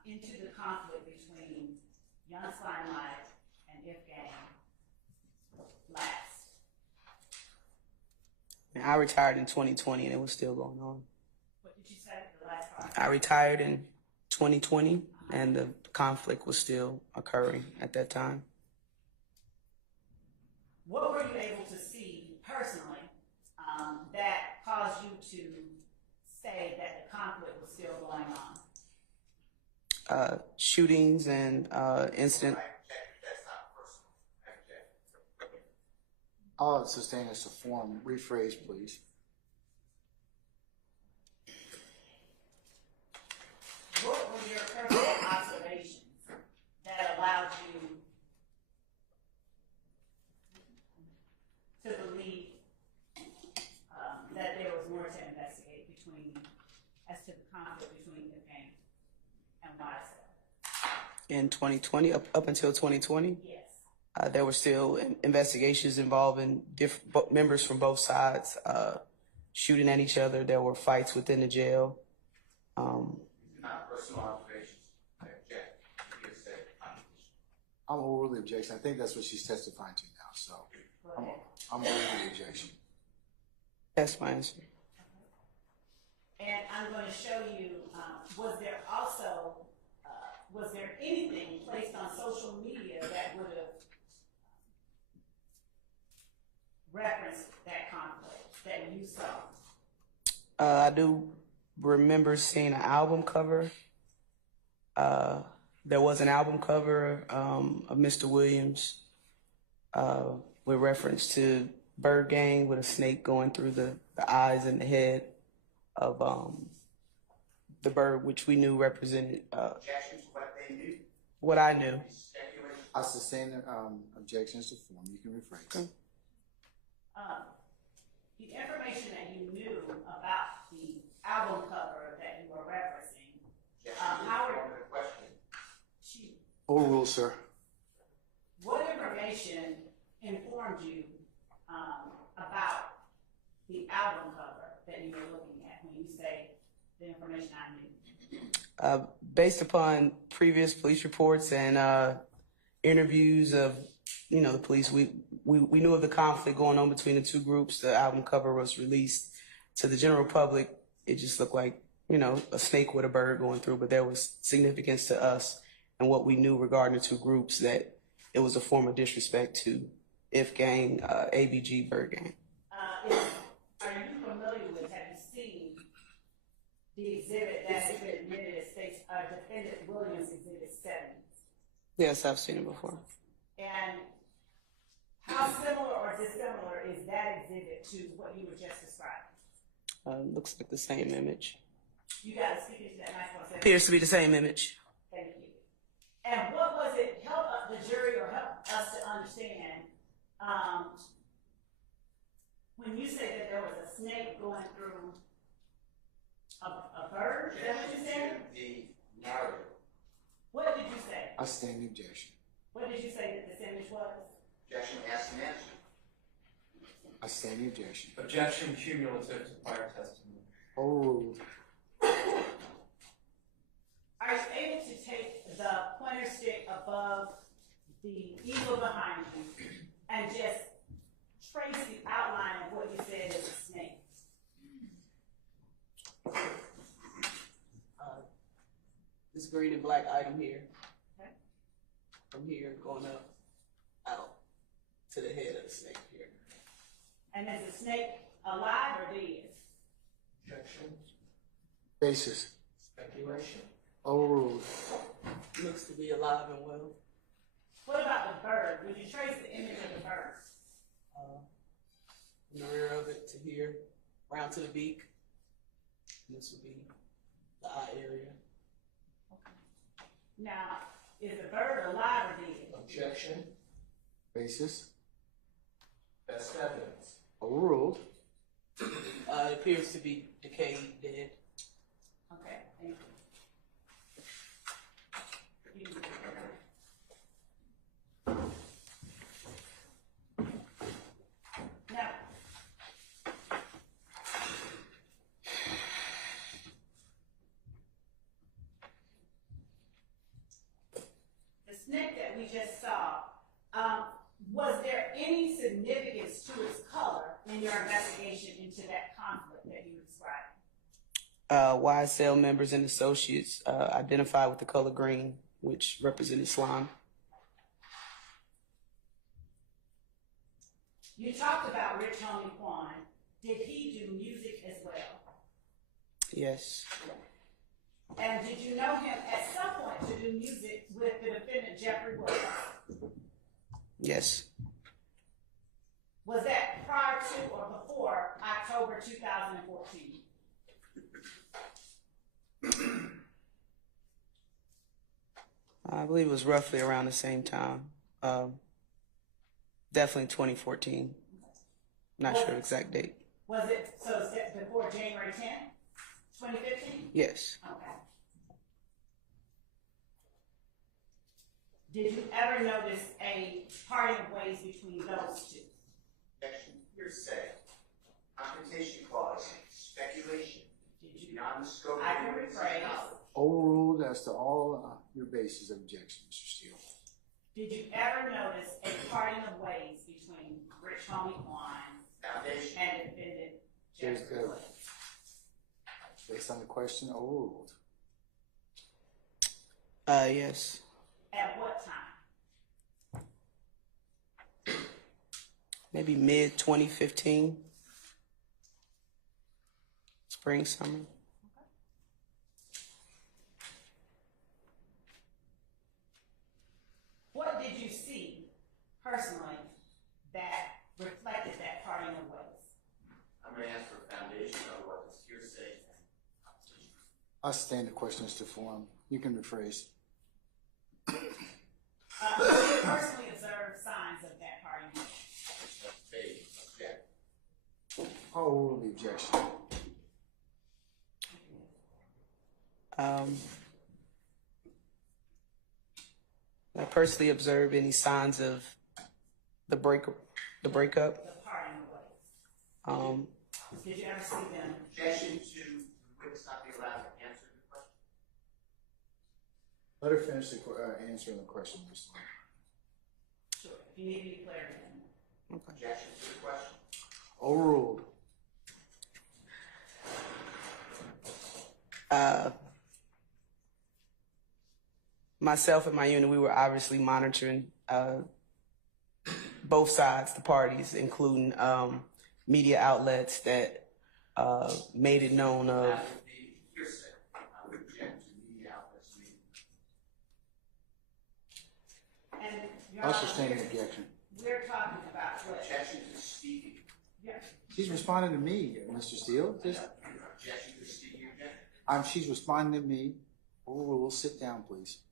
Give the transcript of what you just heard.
into the conflict between Young Limelight and If Gang last? I retired in 2020 and it was still going on. What did you say the last part? I retired in 2020 and the conflict was still occurring at that time. What were you able to see personally that caused you to say that the conflict was still going on? Shootings and incident. I'll sustain as a form. Rephrase, please. What were your personal observations that allowed you to believe that there was more to investigate as to the conflict between the gang and YSL? In 2020, up until 2020? Yes. There were still investigations involving members from both sides shooting at each other. There were fights within the jail. Not personal observations. I object. I'm overly objection. I think that's what she's testifying to now. So I'm overly objection. That's my answer. And I'm going to show you, was there anything placed on social media that would have referenced that conflict that you saw? I do remember seeing an album cover. There was an album cover of Mr. Williams with reference to Bird Gang with a snake going through the eyes and the head of the bird, which we knew represented what I knew. I sustain objections to form. You can rephrase. Okay. The information that you knew about the album cover that you were referencing, Howard, Overruled, sir. what information informed you about the album cover that you were looking at when you say the information I knew? Based upon previous police reports and interviews of, the police, we knew of the conflict going on between the two groups. The album cover was released to the general public. It just looked like, a snake with a bird going through, but there was significance to us and what we knew regarding the two groups, that it was a form of disrespect to If Gang, ABG, Bird Gang. Are you familiar with, have you seen the exhibit that has been admitted as Defendant Williams Exhibit 7? Yes, I've seen it before. And how similar or dissimilar is that exhibit to what you were just describing? Looks like the same image. You got to speak into that microphone. Appears to be the same image. Thank you. And what was it, help the jury or help us to understand, when you say that there was a snake going through a bird, is that what you said? The narrative. What did you say? I stand the objection. What did you say that this image was? Objection, asked and answered. I stand the objection. Objection cumulative to prior testimony. Overruled. Are you able to take the pointer stick above the eagle behind you and just trace the outline of what you said is a snake? This green and black item here. Okay. From here going up, out to the head of the snake here. And is the snake alive or dead? Objection. Basis. Speculation. Overruled. Looks to be alive and well. What about the bird? Would you trace the image of the bird? From the rear of it to here, round to the beak. And this would be the eye area. Now, is the bird alive or dead? Objection. Basis. Best evidence. Overruled. It appears to be decayed, dead. Okay, thank you. Now, just saw, was there any significance to its color in your investigation into that conflict that you described? YSL members and associates identified with the color green, which represented slime. You talked about Rich Homie Quan. Did he do music as well? Yes. And did you know him at some point to do music with the defendant Jeffrey Williams? Yes. Was that prior to or before October 2014? I believe it was roughly around the same time. Definitely 2014. Not sure exact date. Was it, so is that before January 10th, 2015? Yes. Okay. Did you ever notice a parting of ways between those two? Objection, hearsay, confrontation clause, speculation, Did you? beyond the scope of I can the witness's rephrase. knowledge. Overruled as to all your bases of objection, Mr. Steele. Did you ever notice a parting of ways between Rich Homie Quan Foundation, and defendant Here's Jeffrey the- Williams? Based on the question, overruled. Yes. At what time? Maybe mid 2015. Spring, summer. What did you see personally that reflected that parting of ways? I'm going to ask for a foundation of what is hearsay and confrontation. I'll stand the questions to form. You can rephrase. Did you personally observe signs of that parting of ways? That's vague, object. I'll overrule the objection. I personally observed any signs of the breakup. The parting of ways. Did you ever see them? Objection to the witness not be allowed to answer the question. Let her finish answering the question, Mr. Steele. Sure. If you need any clarity then. Objection to the question. Overruled. Myself and my unit, we were obviously monitoring both sides, the parties, including media outlets that made it known of. That would be hearsay. I would object to media outlets. And Your I'll Honor, sustain the we're- objection. We're talking about what? Objection to speaking. Yeah. She's responding to me, Mr. Steele. Just, Objection to speaking objection. she's responding to me. Overruled. Sit down, please.